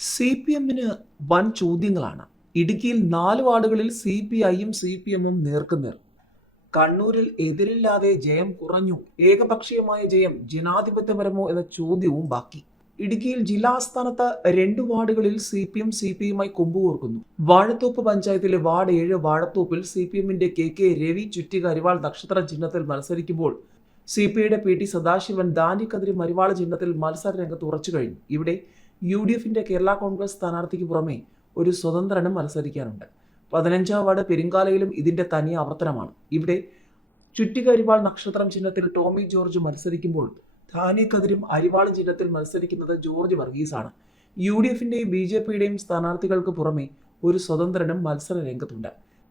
C P എമ്മിന് വൻ ചോദ്യങ്ങളാണ്. ഇടുക്കിയിൽ നാല് വാർഡുകളിൽ സി പി ഐയും സി പി എമ്മും നേർക്കുനേർ. കണ്ണൂരിൽ എതിരില്ലാതെ ജയം കുറഞ്ഞു. ഏകപക്ഷീയമായ ജയം ജനാധിപത്യപരമോ എന്ന ചോദ്യവും ബാക്കി. ഇടുക്കിയിൽ ജില്ലാ ആസ്ഥാനത്ത് രണ്ട് വാർഡുകളിൽ C P M C P എമ്മായി കൊമ്പുകോർക്കുന്നു വാഴത്തോപ്പ് പഞ്ചായത്തിലെ വാർഡ് ഏഴ് വാഴത്തോപ്പിൽ സി പി എമ്മിന്റെ കെ കെ രവി ചുറ്റിക അരിവാൾ നക്ഷത്ര ചിഹ്നത്തിൽ മത്സരിക്കുമ്പോൾ സി പി ഐയുടെ പി ടി സദാശിവൻ ദാനിക്കതിരി മരിവാള ചിഹ്നത്തിൽ മത്സര രംഗത്ത് ഉറച്ചു കഴിഞ്ഞു. ഇവിടെ യു ഡി എഫിന്റെ കേരള കോൺഗ്രസ് സ്ഥാനാർത്ഥിക്ക് പുറമെ ഒരു സ്വതന്ത്രനും മത്സരിക്കാനുണ്ട്. പതിനഞ്ചാം വാർഡ് പെരിങ്കാലയിലും ഇതിന്റെ തനി ആവർത്തനമാണ്. ഇവിടെ ചുറ്റിക്കരിവാൾ നക്ഷത്രം ചിഹ്നത്തിൽ ടോമി ജോർജ് മത്സരിക്കുമ്പോൾ ധാനിക്കതിരും അരിവാൾ ചിഹ്നത്തിൽ മത്സരിക്കുന്നത് ജോർജ് വർഗീസാണ്. യു ഡി എഫിന്റെയും ബി ജെ പിയുടെയും സ്ഥാനാർത്ഥികൾക്ക് പുറമെ ഒരു സ്വതന്ത്രനും മത്സര രംഗത്തുണ്ട്.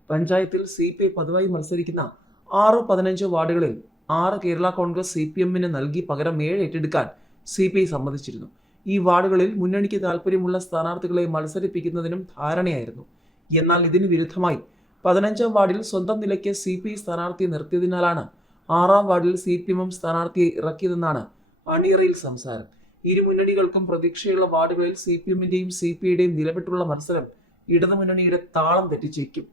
പഞ്ചായത്തിൽ സി പി ഐ പതിവായി മത്സരിക്കുന്ന ആറ് പതിനഞ്ച് വാർഡുകളിൽ ആറ് കേരള കോൺഗ്രസ് സി പി എമ്മിന് നൽകി പകരം ഏഴ് ഏറ്റെടുക്കാൻ സി പി ഐ സമ്മതിച്ചിരുന്നു. ഈ വാർഡുകളിൽ മുന്നണിക്ക് താൽപ്പര്യമുള്ള സ്ഥാനാർത്ഥികളെ മത്സരിപ്പിക്കുന്നതിനും ധാരണയായിരുന്നു. എന്നാൽ ഇതിന് വിരുദ്ധമായി പതിനഞ്ചാം വാർഡിൽ സ്വന്തം നിലയ്ക്ക് സി പി ഐ സ്ഥാനാർത്ഥിയെ നിർത്തിയതിനാലാണ് ആറാം വാർഡിൽ സി പി എമ്മും സ്ഥാനാർത്ഥിയെ ഇറക്കിയതെന്നാണ് അണിയറയിൽ സംസാരം. ഇരു മുന്നണികൾക്കും പ്രതീക്ഷയുള്ള വാർഡുകളിൽ സി പി എമ്മിന്റെയും സി പി ഐയുടെയും നിലവിട്ടുള്ള മത്സരം ഇടതുമുന്നണിയുടെ താളം തെറ്റിച്ചേക്കും.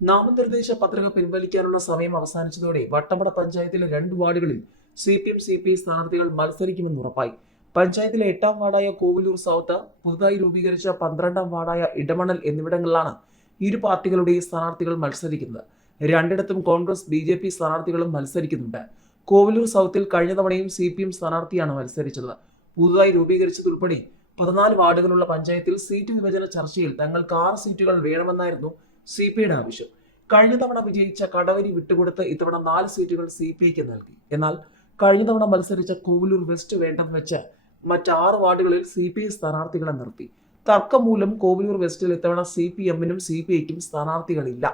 നാമനിർദ്ദേശ പത്രിക പിൻവലിക്കാനുള്ള സമയം അവസാനിച്ചതോടെ വട്ടമട പഞ്ചായത്തിലെ രണ്ട് വാർഡുകളിൽ C P M C P I സ്ഥാനാർത്ഥികൾ മത്സരിക്കുമെന്ന് ഉറപ്പായി. പഞ്ചായത്തിലെ എട്ടാം വാർഡായ കോവിലൂർ സൗത്ത് പുതുതായി രൂപീകരിച്ച പന്ത്രണ്ടാം വാർഡായ ഇടമണൽ എന്നിവിടങ്ങളിലാണ് ഇരു പാർട്ടികളുടെയും സ്ഥാനാർത്ഥികൾ മത്സരിക്കുന്നത്. രണ്ടിടത്തും കോൺഗ്രസ് ബി ജെ പി സ്ഥാനാർത്ഥികളും മത്സരിക്കുന്നുണ്ട്. കോവിലൂർ സൗത്തിൽ കഴിഞ്ഞ തവണയും സി പി എം സ്ഥാനാർത്ഥിയാണ് മത്സരിച്ചത്. പുതുതായി രൂപീകരിച്ചതുൾപ്പെടെ പതിനാല് വാർഡുകളുള്ള പഞ്ചായത്തിൽ സീറ്റ് വിഭജന ചർച്ചയിൽ തങ്ങൾക്ക് ആറ് സീറ്റുകൾ വേണമെന്നായിരുന്നു സി പി ഐയുടെ ആവശ്യം. കഴിഞ്ഞ തവണ വിജയിച്ച കടവരി വിട്ടുകൊടുത്ത് ഇത്തവണ നാല് സീറ്റുകൾ സി പി ഐക്ക് നൽകി. എന്നാൽ കഴിഞ്ഞ തവണ മത്സരിച്ച കോവിലൂർ വെസ്റ്റ് വേണ്ടെന്ന് വെച്ച് മറ്റാറ് വാർഡുകളിൽ സി പി ഐ സ്ഥാനാർത്ഥികളെ നിർത്തി. തർക്കം മൂലം കോവിലൂർ വെസ്റ്റിൽ ഇത്തവണ സി പി എമ്മിനും സി പി ഐക്കും സ്ഥാനാർത്ഥികളില്ല.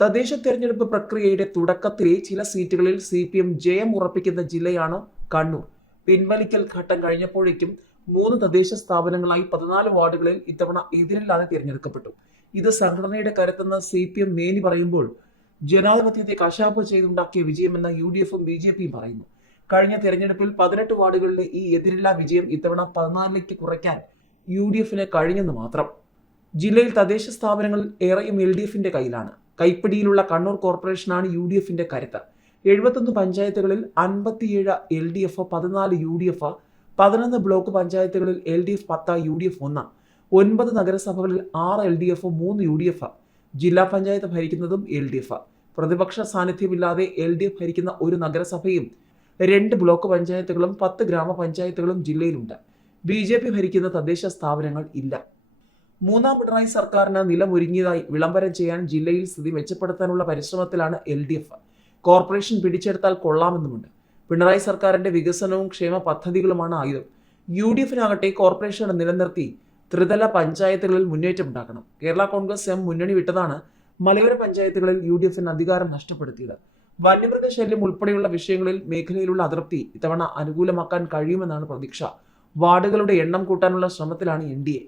തദ്ദേശ തെരഞ്ഞെടുപ്പ് പ്രക്രിയയുടെ തുടക്കത്തിലെ ചില സീറ്റുകളിൽ സി പി എം ജയം ഉറപ്പിക്കുന്ന ജില്ലയാണ് കണ്ണൂർ. പിൻവലിക്കൽ ഘട്ടം കഴിഞ്ഞപ്പോഴേക്കും മൂന്ന് തദ്ദേശ സ്ഥാപനങ്ങളായി പതിനാല് വാർഡുകളിൽ ഇത്തവണ എതിരില്ലാതെ തിരഞ്ഞെടുക്കപ്പെട്ടു. ഇത് സംഘടനയുടെ കരുത്തെന്ന് സി പി എം മേനി പറയുമ്പോൾ ജനാധിപത്യത്തെ കശാപ്പ് ചെയ്തുണ്ടാക്കിയ വിജയമെന്ന് യു ഡി എഫും ബി ജെ പിയും പറയുന്നു. കഴിഞ്ഞ തെരഞ്ഞെടുപ്പിൽ പതിനെട്ട് വാർഡുകളിലെ ഈ എതിരില്ലാ വിജയം ഇത്തവണ പതിനാലിലേക്ക് കുറയ്ക്കാൻ യു ഡി എഫിന് കഴിഞ്ഞെന്ന് മാത്രം. ജില്ലയിൽ തദ്ദേശ സ്ഥാപനങ്ങൾ ഏറെയും എൽ ഡി എഫിന്റെ കയ്യിലാണ്. കൈപ്പിടിയിലുള്ള കണ്ണൂർ കോർപ്പറേഷനാണ് യു ഡി എഫിന്റെ കരുത്ത്. എഴുപത്തൊന്ന് പഞ്ചായത്തുകളിൽ അൻപത്തിയേഴ് എൽ ഡി എഫ് പതിനാല് യു ഡി എഫ് പതിനൊന്ന് ബ്ലോക്ക് പഞ്ചായത്തുകളിൽ എൽ ഡി എഫ് പത്ത് യു ഡി എഫ് ഒന്ന് ഒൻപത് നഗരസഭകളിൽ ആറ് എൽ ഡി എഫ് മൂന്ന് യു ഡി എഫ് ജില്ലാ പഞ്ചായത്ത് ഭരിക്കുന്നതും എൽ ഡി എഫ് പ്രതിപക്ഷ സാന്നിധ്യമില്ലാതെ എൽ ഡി എഫ് ഭരിക്കുന്ന ഒരു നഗരസഭയും രണ്ട് ബ്ലോക്ക് പഞ്ചായത്തുകളും പത്ത് ഗ്രാമപഞ്ചായത്തുകളും ജില്ലയിലുണ്ട്. ബി ജെ പി ഭരിക്കുന്ന തദ്ദേശ സ്ഥാപനങ്ങൾ ഇല്ല. മൂന്നാം പിണറായി സർക്കാരിന് നിലമൊരുങ്ങിയതായി വിളംബരം ചെയ്യാൻ ജില്ലയിൽ സ്ഥിതി മെച്ചപ്പെടുത്താനുള്ള പരിശ്രമത്തിലാണ് എൽ ഡി എഫ്. കോർപ്പറേഷൻ പിടിച്ചെടുത്താൽ കൊള്ളാമെന്നുമുണ്ട്. പിണറായി സർക്കാരിന്റെ വികസനവും ക്ഷേമ പദ്ധതികളുമാണ് ആയുധം. യു ഡി എഫിനാകട്ടെ കോർപ്പറേഷൻ നിലനിർത്തി ത്രിതല പഞ്ചായത്തുകളിൽ മുന്നേറ്റം ഉണ്ടാക്കണം കേരള കോൺഗ്രസ് എം മുന്നണി വിട്ടതാണ് മലയോര പഞ്ചായത്തുകളിൽ യു ഡി എഫിന് അധികാരം നഷ്ടപ്പെടുത്തിയത്. വന്യമൃഗശല്യം ഉൾപ്പെടെയുള്ള വിഷയങ്ങളിൽ മേഖലയിലുള്ള അതൃപ്തി ഇത്തവണ അനുകൂലമാക്കാൻ കഴിയുമെന്നാണ് പ്രതീക്ഷ. വാർഡുകളുടെ എണ്ണം കൂട്ടാനുള്ള ശ്രമത്തിലാണ് N D A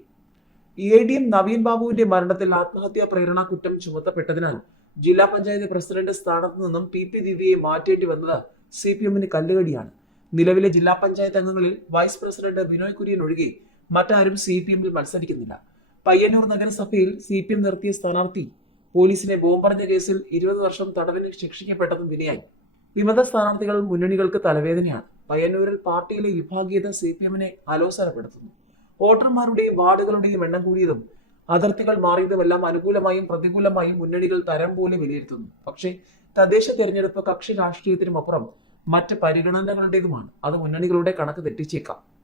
A D M Naveen ബാബുവിന്റെ മരണത്തിൽ ആത്മഹത്യാ പ്രേരണ കുറ്റം ചുമത്തപ്പെട്ടതിനാൽ ജില്ലാ പഞ്ചായത്ത് പ്രസിഡന്റ് സ്ഥാനത്ത് നിന്നും പി പി ദിവ്യയെ മാറ്റേണ്ടി വന്നത് സി പി എമ്മിന് കല്ലുകടിയാണ്. നിലവിലെ ജില്ലാ പഞ്ചായത്ത് അംഗങ്ങളിൽ വൈസ് പ്രസിഡന്റ് ബിനോയ് കുര്യൻ ഒഴികെ മറ്റാരും സി പി എമ്മിൽ മത്സരിക്കുന്നില്ല. പയ്യന്നൂർ നഗരസഭയിൽ സി പി എം നിർത്തിയ സ്ഥാനാർത്ഥി പോലീസിനെ ബോംബറിഞ്ഞ കേസിൽ ഇരുപത് വർഷം തടവിന് ശിക്ഷിക്കപ്പെട്ടതും വിനയായി. വിമത സ്ഥാനാർത്ഥികൾ മുന്നണികൾക്ക് തലവേദനയാണ്. പയ്യന്നൂരിൽ പാർട്ടിയിലെ വിഭാഗീയത സി പി എമ്മിനെ അലോസരപ്പെടുത്തുന്നു. വോട്ടർമാരുടെയും വാർഡുകളുടെയും എണ്ണം കൂടിയതും അതിർത്തികൾ മാറിയതുമെല്ലാം അനുകൂലമായും പ്രതികൂലമായും മുന്നണികൾ തരം പോലെ വിലയിരുത്തുന്നു. പക്ഷേ തദ്ദേശ തെരഞ്ഞെടുപ്പ് കക്ഷി രാഷ്ട്രീയത്തിനുമപ്പുറം മറ്റ് പരിഗണനകളുടേതുമാണ്. അത് മുന്നണികളുടെ കണക്ക് തെറ്റിച്ചേക്കാം.